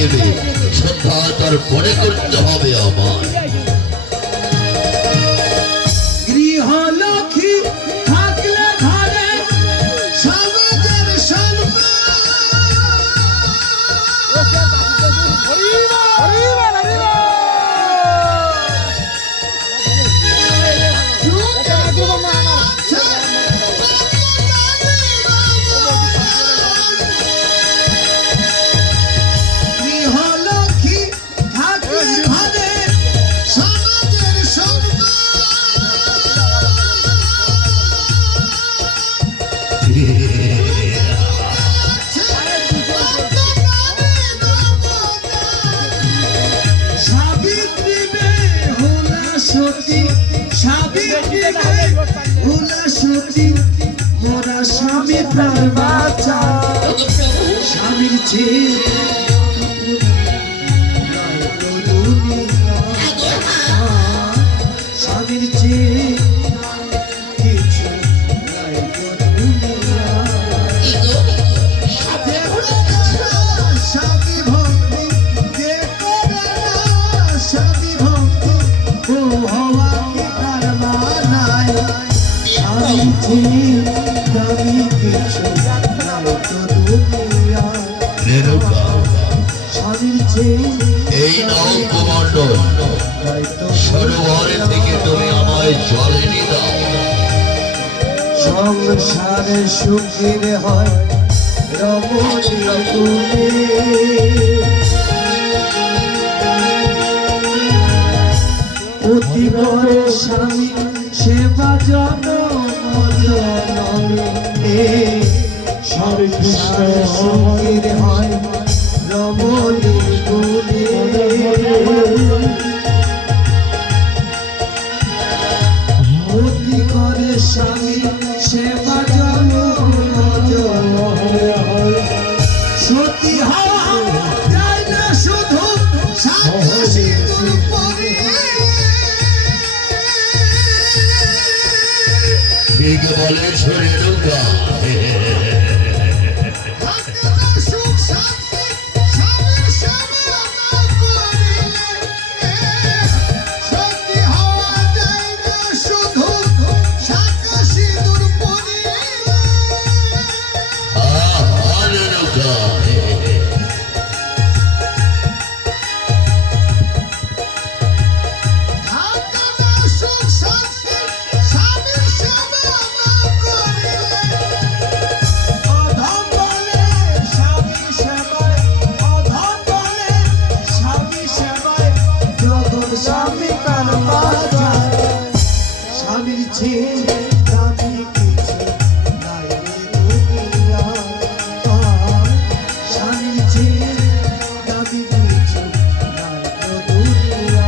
লাগিবে সন্ধ্যা তার মনে করতে হবে আমার গৃহলক্ষ্মী থাকলে ঘরে সমাজের মোরা স্বামী প্রাণ বাঁচা স্বামীর চেয়ে স্বামীর চেয়ে কিছু নাই স্বামী ভক্তি যে করে না স্বামী ভক্তি ও হওয়া কি তার মানায় স্বামীর চেয়ে দামি কিছু নাই তো দুনিয়া স্বামীর চেয়ে এই নাও কমান্ডর সরোবর থেকে তুমি আমায় জলে নিয়ে দাও সংসারে সুখের হয় রমণী তুমি অতি করে স্বামী সেবা জনমে সংসারে সুখের হয় রমণী তুমি অতি করে স্বামী সেবা সতী হওয়া যায় না শুধু সিঁদুর পরে ঠিক বলে শরীর স্বামী প্রাণ বাঁচা স্বামীর চেয়ে দামি কিছু নাই দুনিয়া স্বামীর চেয়ে দামি কিছু নাই দুনিয়া